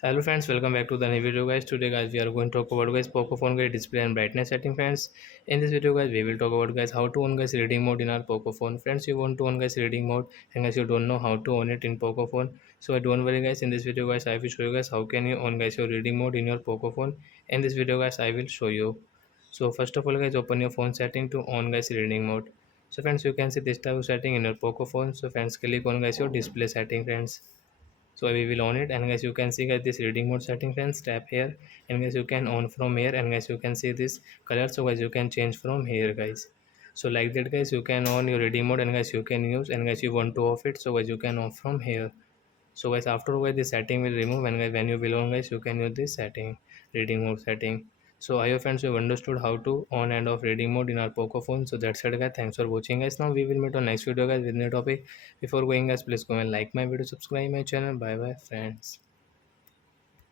Hello friends, welcome back to the new video guys. Today guys we are going to talk about guys Poco phone guys display and brightness setting friends. In this video guys we will talk about guys how to on guys reading mode in our Poco phone. Friends, you want to on guys reading mode and guys you don't know how to on it in Poco phone. So don't worry guys, in this video guys I will show you guys how can you on guys your reading mode in your Poco phone. In this video guys I will show you. So first of all guys, open your phone setting to on guys reading mode. So friends, you can see this type of setting in your Poco phone. So friends, click on guys your display setting friends. So we will on it, and guys you can see guys this reading mode setting friends, tap here, and guys you can on from here, and guys you can see this color, so guys you can change from here guys. So like that guys you can on your reading mode, and guys you can use, and guys you want to off it, so guys you can off from here. So guys after guys the setting will remove, and guys when you will on guys you can use this setting, reading mode setting. So I hope friends you have understood how to on and off reading mode in our Poco phone. So that's it guys, thanks for watching guys. Now we will meet on next video guys with new topic. Before going guys, please go and like my video, subscribe my channel. Bye bye friends.